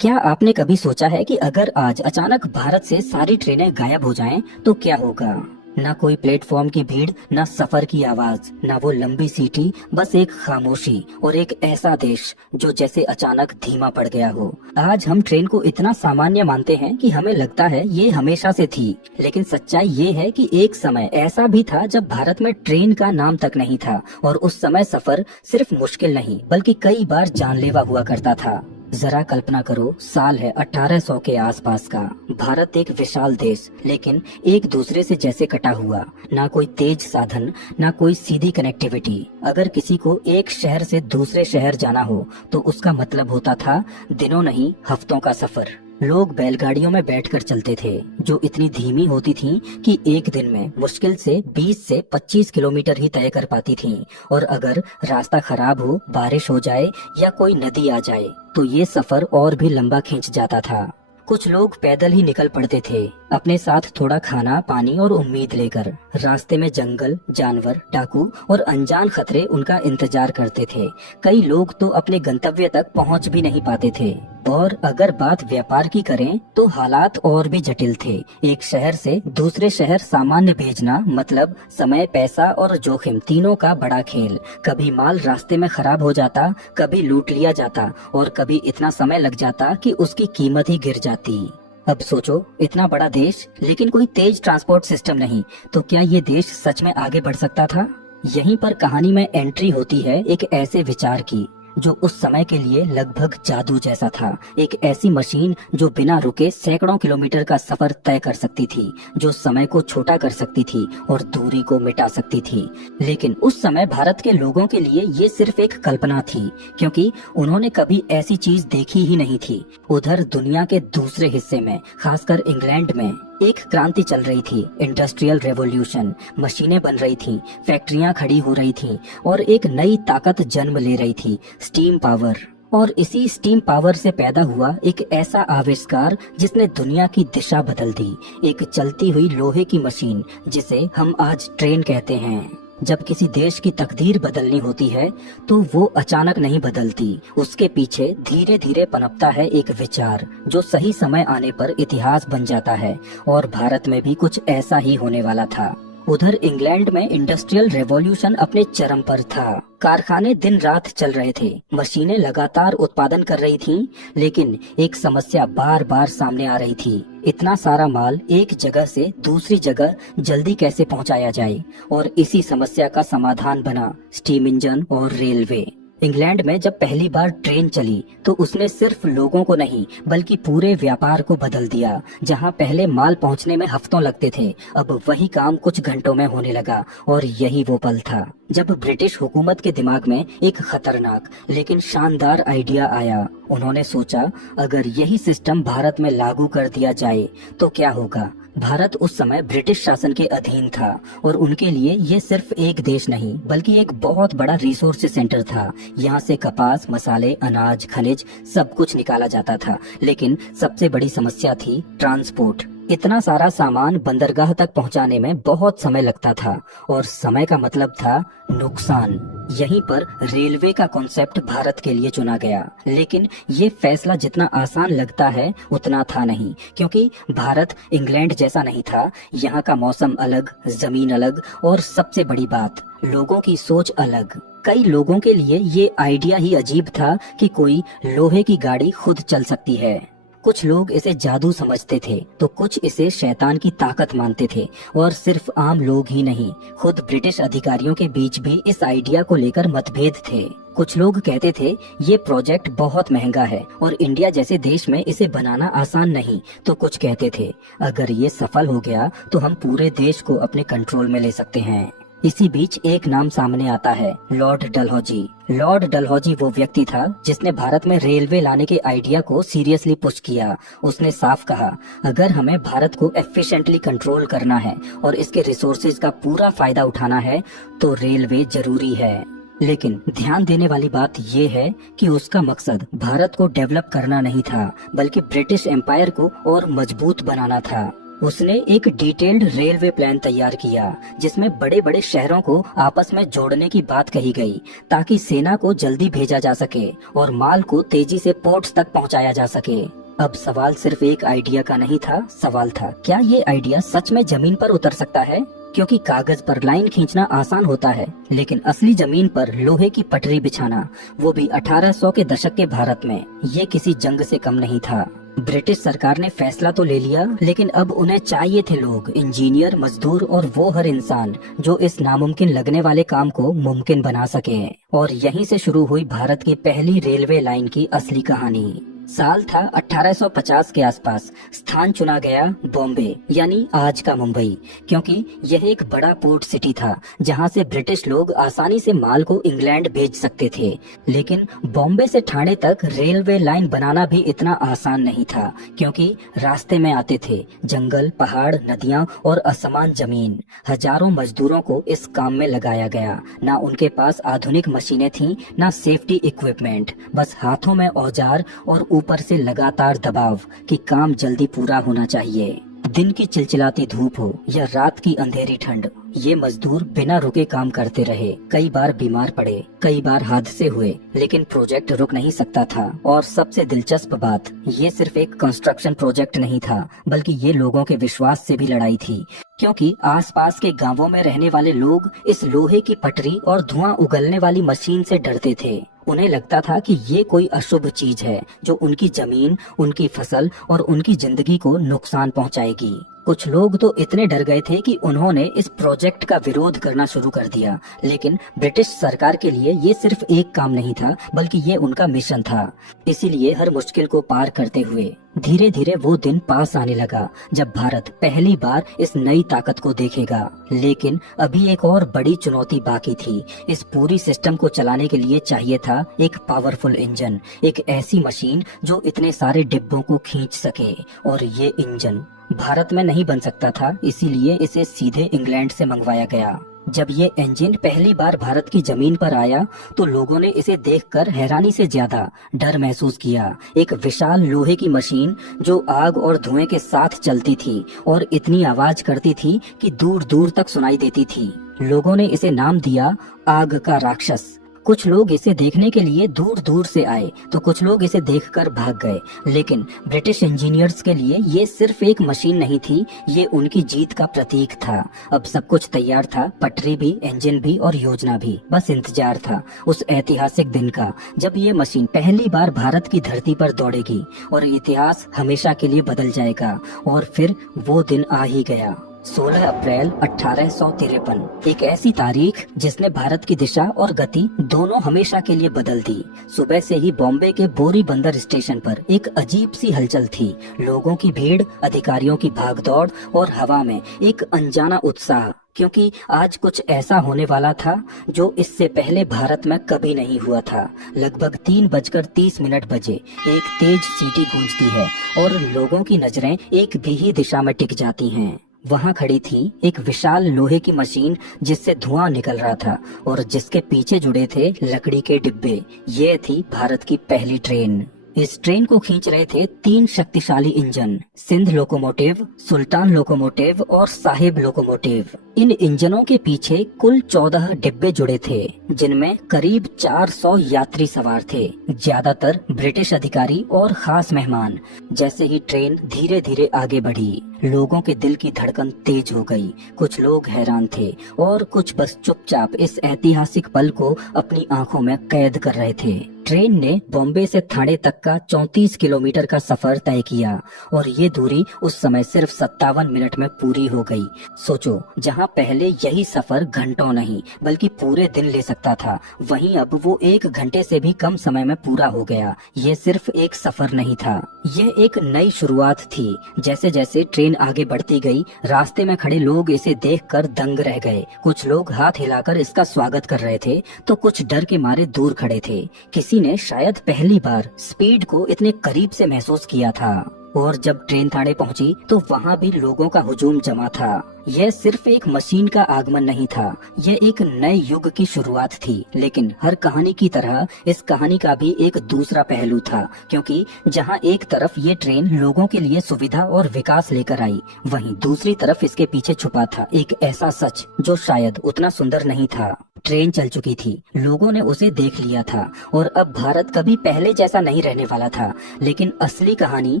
क्या आपने कभी सोचा है कि अगर आज अचानक भारत से सारी ट्रेनें गायब हो जाएं तो क्या होगा? ना कोई प्लेटफॉर्म की भीड़, ना सफर की आवाज, ना वो लंबी सीटी, बस एक खामोशी और एक ऐसा देश जो जैसे अचानक धीमा पड़ गया हो। आज हम ट्रेन को इतना सामान्य मानते हैं कि हमें लगता है ये हमेशा से थी, लेकिन सच्चाई ये है कि एक समय ऐसा भी था जब भारत में ट्रेन का नाम तक नहीं था और उस समय सफर सिर्फ मुश्किल नहीं बल्कि कई बार जानलेवा हुआ करता था। जरा कल्पना करो, साल है 1800 के आसपास का। भारत एक विशाल देश, लेकिन एक दूसरे से जैसे कटा हुआ। ना कोई तेज साधन, ना कोई सीधी कनेक्टिविटी। अगर किसी को एक शहर से दूसरे शहर जाना हो तो उसका मतलब होता था दिनों नहीं हफ्तों का सफर। लोग बैलगाड़ियों में बैठकर चलते थे, जो इतनी धीमी होती थीं कि एक दिन में मुश्किल से 20 से 25 किलोमीटर ही तय कर पाती थीं। और अगर रास्ता खराब हो, बारिश हो जाए या कोई नदी आ जाए तो ये सफर और भी लंबा खींच जाता था। कुछ लोग पैदल ही निकल पड़ते थे, अपने साथ थोड़ा खाना पानी और उम्मीद लेकर। रास्ते में जंगल, जानवर, डाकू और अनजान खतरे उनका इंतजार करते थे। कई लोग तो अपने गंतव्य तक पहुंच भी नहीं पाते थे। और अगर बात व्यापार की करें तो हालात और भी जटिल थे। एक शहर से दूसरे शहर सामान्य भेजना मतलब समय, पैसा और जोखिम तीनों का बड़ा खेल। कभी माल रास्ते में खराब हो जाता, कभी लूट लिया जाता और कभी इतना समय लग जाता कि उसकी कीमत ही गिर जाती। अब सोचो, इतना बड़ा देश लेकिन कोई तेज ट्रांसपोर्ट सिस्टम नहीं, तो क्या ये देश सच में आगे बढ़ सकता था? यहीं पर कहानी में एंट्री होती है एक ऐसे विचार की जो उस समय के लिए लगभग जादू जैसा था। एक ऐसी मशीन जो बिना रुके सैकड़ों किलोमीटर का सफर तय कर सकती थी, जो समय को छोटा कर सकती थी और दूरी को मिटा सकती थी। लेकिन उस समय भारत के लोगों के लिए ये सिर्फ एक कल्पना थी, क्योंकि उन्होंने कभी ऐसी चीज देखी ही नहीं थी। उधर दुनिया के दूसरे हिस्से में, खासकर इंग्लैंड में, एक क्रांति चल रही थी, इंडस्ट्रियल रेवोल्यूशन। मशीनें बन रही थीं, फैक्ट्रियां खड़ी हो रही थीं और एक नई ताकत जन्म ले रही थी, स्टीम पावर। और इसी स्टीम पावर से पैदा हुआ एक ऐसा आविष्कार जिसने दुनिया की दिशा बदल दी। एक चलती हुई लोहे की मशीन जिसे हम आज ट्रेन कहते हैं। जब किसी देश की तकदीर बदलनी होती है तो वो अचानक नहीं बदलती, उसके पीछे धीरे धीरे पनपता है एक विचार जो सही समय आने पर इतिहास बन जाता है। और भारत में भी कुछ ऐसा ही होने वाला था। उधर इंग्लैंड में इंडस्ट्रियल रेवोल्यूशन अपने चरम पर था। कारखाने दिन रात चल रहे थे, मशीनें लगातार उत्पादन कर रही थीं, लेकिन एक समस्या बार बार सामने आ रही थी। इतना सारा माल एक जगह से दूसरी जगह जल्दी कैसे पहुंचाया जाए? और इसी समस्या का समाधान बना स्टीम इंजन और रेलवे। इंग्लैंड में जब पहली बार ट्रेन चली तो उसने सिर्फ लोगों को नहीं बल्कि पूरे व्यापार को बदल दिया। जहां पहले माल पहुंचने में हफ्तों लगते थे, अब वही काम कुछ घंटों में होने लगा। और यही वो पल था जब ब्रिटिश हुकूमत के दिमाग में एक खतरनाक लेकिन शानदार आइडिया आया। उन्होंने सोचा, अगर यही सिस्टम भारत में लागू कर दिया जाए तो क्या होगा? भारत उस समय ब्रिटिश शासन के अधीन था और उनके लिए ये सिर्फ एक देश नहीं बल्कि एक बहुत बड़ा रिसोर्स सेंटर था। यहाँ से कपास, मसाले, अनाज, खनिज सब कुछ निकाला जाता था। लेकिन सबसे बड़ी समस्या थी ट्रांसपोर्ट। इतना सारा सामान बंदरगाह तक पहुंचाने में बहुत समय लगता था और समय का मतलब था नुकसान। यहीं पर रेलवे का कॉन्सेप्ट भारत के लिए चुना गया। लेकिन ये फैसला जितना आसान लगता है उतना था नहीं, क्योंकि भारत इंग्लैंड जैसा नहीं था। यहाँ का मौसम अलग, जमीन अलग और सबसे बड़ी बात, लोगों की सोच अलग। कई लोगों के लिए ये आइडिया ही अजीब था कि कोई लोहे की गाड़ी खुद चल सकती है। कुछ लोग इसे जादू समझते थे तो कुछ इसे शैतान की ताकत मानते थे। और सिर्फ आम लोग ही नहीं, खुद ब्रिटिश अधिकारियों के बीच भी इस आइडिया को लेकर मतभेद थे। कुछ लोग कहते थे ये प्रोजेक्ट बहुत महंगा है और इंडिया जैसे देश में इसे बनाना आसान नहीं, तो कुछ कहते थे अगर ये सफल हो गया तो हम पूरे देश को अपने कंट्रोल में ले सकते हैं। इसी बीच एक नाम सामने आता है, लॉर्ड डलहौजी। लॉर्ड डलहौजी वो व्यक्ति था जिसने भारत में रेलवे लाने के आइडिया को सीरियसली पुश किया। उसने साफ कहा, अगर हमें भारत को एफिशिएंटली कंट्रोल करना है और इसके रिसोर्सेज का पूरा फायदा उठाना है तो रेलवे जरूरी है। लेकिन ध्यान देने वाली बात ये है कि उसका मकसद भारत को डेवलप करना नहीं था बल्कि ब्रिटिश एम्पायर को और मजबूत बनाना था। उसने एक डिटेल्ड रेलवे प्लान तैयार किया जिसमें बड़े बड़े शहरों को आपस में जोड़ने की बात कही गई ताकि सेना को जल्दी भेजा जा सके और माल को तेजी से पोर्ट्स तक पहुंचाया जा सके। अब सवाल सिर्फ एक आइडिया का नहीं था, सवाल था क्या ये आइडिया सच में जमीन पर उतर सकता है? क्योंकि कागज पर लाइन खींचना आसान होता है, लेकिन असली जमीन पर लोहे की पटरी बिछाना, वो भी 1800 के दशक के भारत में, ये किसी जंग से कम नहीं था। ब्रिटिश सरकार ने फैसला तो ले लिया, लेकिन अब उन्हें चाहिए थे लोग, इंजीनियर, मजदूर और वो हर इंसान जो इस नामुमकिन लगने वाले काम को मुमकिन बना सके। और यहीं से शुरू हुई भारत की पहली रेलवे लाइन की असली कहानी। साल था 1850 के आसपास। स्थान चुना गया बॉम्बे, यानी आज का मुंबई, क्योंकि यह एक बड़ा पोर्ट सिटी था जहां से ब्रिटिश लोग आसानी से माल को इंग्लैंड भेज सकते थे। लेकिन बॉम्बे से ठाणे तक रेलवे लाइन बनाना भी इतना आसान नहीं था, क्योंकि रास्ते में आते थे जंगल, पहाड़, नदियां और असमान जमीन। हजारों मजदूरों को इस काम में लगाया गया। ना उनके पास आधुनिक मशीनें थीं, ना सेफ्टी इक्विपमेंट, बस हाथों में औजार और ऊपर से लगातार दबाव कि काम जल्दी पूरा होना चाहिए। दिन की चिलचिलाती धूप हो या रात की अंधेरी ठंड, ये मजदूर बिना रुके काम करते रहे। कई बार बीमार पड़े, कई बार हादसे हुए, लेकिन प्रोजेक्ट रुक नहीं सकता था। और सबसे दिलचस्प बात, ये सिर्फ एक कंस्ट्रक्शन प्रोजेक्ट नहीं था, बल्कि ये लोगों के विश्वास से भी लड़ाई थी, क्योंकि आसपास के गांवों में रहने वाले लोग इस लोहे की पटरी और धुआं उगलने वाली मशीन से डरते थे। उन्हें लगता था कि ये कोई अशुभ चीज है जो उनकी जमीन, उनकी फसल और उनकी जिंदगी को नुकसान पहुंचाएगी। कुछ लोग तो इतने डर गए थे कि उन्होंने इस प्रोजेक्ट का विरोध करना शुरू कर दिया। लेकिन ब्रिटिश सरकार के लिए ये सिर्फ एक काम नहीं था, बल्कि ये उनका मिशन था। इसीलिए हर मुश्किल को पार करते हुए धीरे धीरे वो दिन पास आने लगा जब भारत पहली बार इस नई ताकत को देखेगा। लेकिन अभी एक और बड़ी चुनौती बाकी थी। इस पूरी सिस्टम को चलाने के लिए चाहिए था एक पावरफुल इंजन, एक ऐसी मशीन जो इतने सारे डिब्बों को खींच सके। और ये इंजन भारत में नहीं बन सकता था, इसीलिए इसे सीधे इंग्लैंड से मंगवाया गया। जब ये इंजन पहली बार भारत की जमीन पर आया तो लोगों ने इसे देखकर हैरानी से ज्यादा डर महसूस किया। एक विशाल लोहे की मशीन जो आग और धुएं के साथ चलती थी और इतनी आवाज करती थी कि दूर दूर तक सुनाई देती थी। लोगों ने इसे नाम दिया आग का राक्षस। कुछ लोग इसे देखने के लिए दूर दूर से आए तो कुछ लोग इसे देखकर भाग गए। लेकिन ब्रिटिश इंजीनियर्स के लिए ये सिर्फ एक मशीन नहीं थी, ये उनकी जीत का प्रतीक था। अब सब कुछ तैयार था, पटरी भी, इंजन भी और योजना भी। बस इंतजार था उस ऐतिहासिक दिन का जब ये मशीन पहली बार भारत की धरती पर दौड़ेगी और इतिहास हमेशा के लिए बदल जाएगा। और फिर वो दिन आ ही गया। 16 अप्रैल 1853, एक ऐसी तारीख जिसने भारत की दिशा और गति दोनों हमेशा के लिए बदल दी। सुबह से ही बॉम्बे के बोरी बंदर स्टेशन पर एक अजीब सी हलचल थी। लोगों की भीड़, अधिकारियों की भागदौड़ और हवा में एक अनजाना उत्साह, क्योंकि आज कुछ ऐसा होने वाला था जो इससे पहले भारत में कभी नहीं हुआ था। लगभग 3:30 बजे एक तेज सीटी गूंजती है और लोगों की नजरें एक भी ही दिशा में टिक जाती हैं। वहाँ खड़ी थी एक विशाल लोहे की मशीन जिससे धुआं निकल रहा था और जिसके पीछे जुड़े थे लकड़ी के डिब्बे। ये थी भारत की पहली ट्रेन। इस ट्रेन को खींच रहे थे 3 शक्तिशाली इंजन, सिंध लोकोमोटिव, सुल्तान लोकोमोटिव और साहिब लोकोमोटिव। इन इंजनों के पीछे कुल 14 डिब्बे जुड़े थे जिनमें करीब 400 यात्री सवार थे, ज्यादातर ब्रिटिश अधिकारी और खास मेहमान। जैसे ही ट्रेन धीरे धीरे आगे बढ़ी, लोगों के दिल की धड़कन तेज हो गई। कुछ लोग हैरान थे और कुछ बस चुपचाप इस ऐतिहासिक पल को अपनी आंखों में कैद कर रहे थे। ट्रेन ने बॉम्बे से ठाणे तक का 34 किलोमीटर का सफर तय किया और ये दूरी उस समय सिर्फ 57 मिनट में पूरी हो गई। सोचो, जहां पहले यही सफर घंटों नहीं बल्कि पूरे दिन ले सकता था, वहीं अब वो 1 घंटे से भी कम समय में पूरा हो गया। ये सिर्फ एक सफर नहीं था, ये एक नई शुरुआत थी। जैसे जैसे ट्रेन आगे बढ़ती गई, रास्ते में खड़े लोग इसे देखकर दंग रह गए। कुछ लोग हाथ हिलाकर इसका स्वागत कर रहे थे तो कुछ डर के मारे दूर खड़े थे। किसी ने शायद पहली बार स्पीड को इतने करीब से महसूस किया था। और जब ट्रेन थाने पहुंची तो वहां भी लोगों का हुजूम जमा था। यह सिर्फ एक मशीन का आगमन नहीं था, यह एक नए युग की शुरुआत थी। लेकिन हर कहानी की तरह इस कहानी का भी एक दूसरा पहलू था, क्योंकि जहां एक तरफ ये ट्रेन लोगों के लिए सुविधा और विकास लेकर आई, वहीं दूसरी तरफ इसके पीछे छुपा था एक ऐसा सच जो शायद उतना सुंदर नहीं था। ट्रेन चल चुकी थी, लोगों ने उसे देख लिया था और अब भारत कभी पहले जैसा नहीं रहने वाला था। लेकिन असली कहानी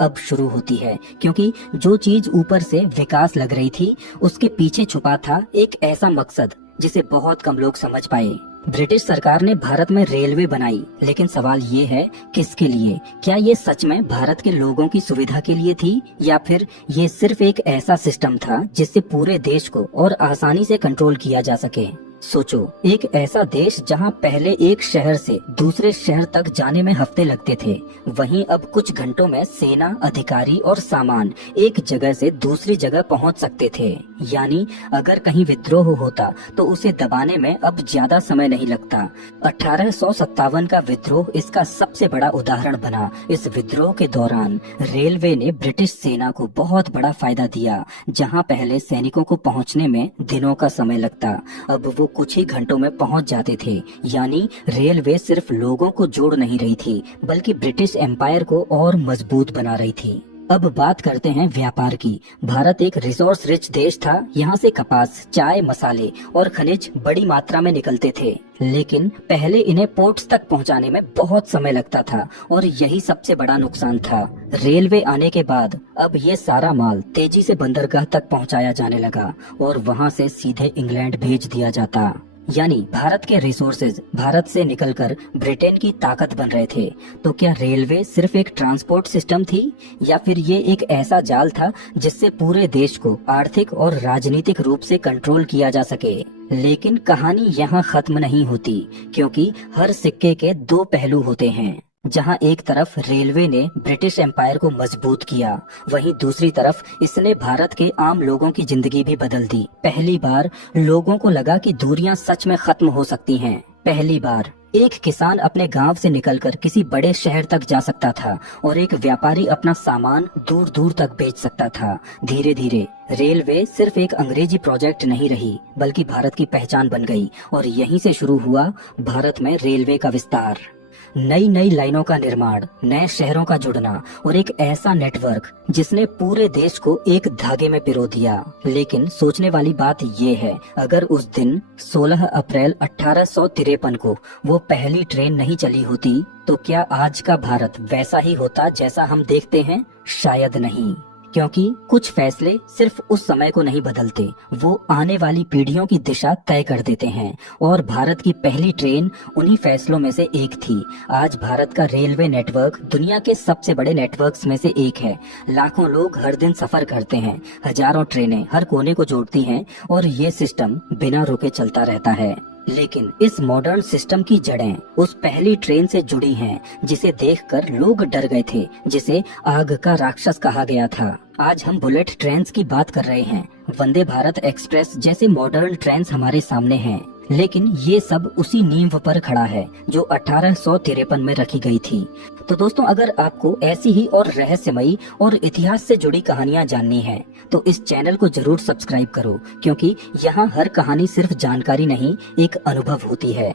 अब शुरू होती है, क्योंकि जो चीज ऊपर से विकास लग रही थी उसके पीछे छुपा था एक ऐसा मकसद जिसे बहुत कम लोग समझ पाए। ब्रिटिश सरकार ने भारत में रेलवे बनाई, लेकिन सवाल ये है किसके लिए? क्या ये सच में भारत के लोगों की सुविधा के लिए थी, या फिर ये सिर्फ एक ऐसा सिस्टम था जिससे पूरे देश को और आसानी से कंट्रोल किया जा सके? सोचो, एक ऐसा देश जहां पहले एक शहर से दूसरे शहर तक जाने में हफ्ते लगते थे, वहीं अब कुछ घंटों में सेना, अधिकारी और सामान एक जगह से दूसरी जगह पहुंच सकते थे। यानी अगर कहीं विद्रोह होता तो उसे दबाने में अब ज्यादा समय नहीं लगता। 1857 का विद्रोह इसका सबसे बड़ा उदाहरण बना। इस विद्रोह के दौरान रेलवे ने ब्रिटिश सेना को बहुत बड़ा फायदा दिया। जहां पहले सैनिकों को पहुंचने में दिनों का समय लगता, अब वो कुछ ही घंटों में पहुंच जाते थे। यानी रेलवे सिर्फ लोगों को जोड़ नहीं रही थी, बल्कि ब्रिटिश एम्पायर को और मजबूत बना रही थी। अब बात करते हैं व्यापार की। भारत एक रिसोर्स रिच देश था। यहाँ से कपास, चाय, मसाले और खनिज बड़ी मात्रा में निकलते थे, लेकिन पहले इन्हें पोर्ट्स तक पहुँचाने में बहुत समय लगता था और यही सबसे बड़ा नुकसान था। रेलवे आने के बाद अब ये सारा माल तेजी से बंदरगाह तक पहुँचाया जाने लगा और वहाँ से सीधे इंग्लैंड भेज दिया जाता। यानी भारत के रिसोर्सेज भारत से निकलकर ब्रिटेन की ताकत बन रहे थे। तो क्या रेलवे सिर्फ एक ट्रांसपोर्ट सिस्टम थी, या फिर ये एक ऐसा जाल था जिससे पूरे देश को आर्थिक और राजनीतिक रूप से कंट्रोल किया जा सके? लेकिन कहानी यहाँ खत्म नहीं होती, क्योंकि हर सिक्के के दो पहलू होते हैं। जहां एक तरफ रेलवे ने ब्रिटिश एम्पायर को मजबूत किया, वहीं दूसरी तरफ इसने भारत के आम लोगों की जिंदगी भी बदल दी। पहली बार लोगों को लगा कि दूरियां सच में खत्म हो सकती हैं। पहली बार एक किसान अपने गांव से निकलकर किसी बड़े शहर तक जा सकता था और एक व्यापारी अपना सामान दूर दूर तक बेच सकता था। धीरे धीरे रेलवे सिर्फ एक अंग्रेजी प्रोजेक्ट नहीं रही, बल्कि भारत की पहचान बन गई और यहीं से शुरू हुआ भारत में रेलवे का विस्तार। नई नई लाइनों का निर्माण, नए शहरों का जुड़ना और एक ऐसा नेटवर्क जिसने पूरे देश को एक धागे में पिरो दिया। लेकिन सोचने वाली बात ये है, अगर उस दिन 16 अप्रैल 1853 को वो पहली ट्रेन नहीं चली होती, तो क्या आज का भारत वैसा ही होता जैसा हम देखते हैं? शायद नहीं, क्योंकि कुछ फैसले सिर्फ उस समय को नहीं बदलते, वो आने वाली पीढ़ियों की दिशा तय कर देते हैं। और भारत की पहली ट्रेन उन्हीं फैसलों में से एक थी। आज भारत का रेलवे नेटवर्क दुनिया के सबसे बड़े नेटवर्क्स में से एक है। लाखों लोग हर दिन सफर करते हैं, हजारों ट्रेनें हर कोने को जोड़ती हैं और ये सिस्टम बिना रुके चलता रहता है। लेकिन इस मॉडर्न सिस्टम की जड़ें उस पहली ट्रेन से जुड़ी हैं, जिसे देखकर लोग डर गए थे, जिसे आग का राक्षस कहा गया था। आज हम बुलेट ट्रेन्स की बात कर रहे हैं, वंदे भारत एक्सप्रेस जैसे मॉडर्न ट्रेन्स हमारे सामने हैं, लेकिन ये सब उसी नींव पर खड़ा है जो 1853 में रखी गई थी। तो दोस्तों, अगर आपको ऐसी ही और रहस्यमयी और इतिहास से जुड़ी कहानियां जाननी है तो इस चैनल को जरूर सब्सक्राइब करो, क्योंकि यहाँ हर कहानी सिर्फ जानकारी नहीं, एक अनुभव होती है।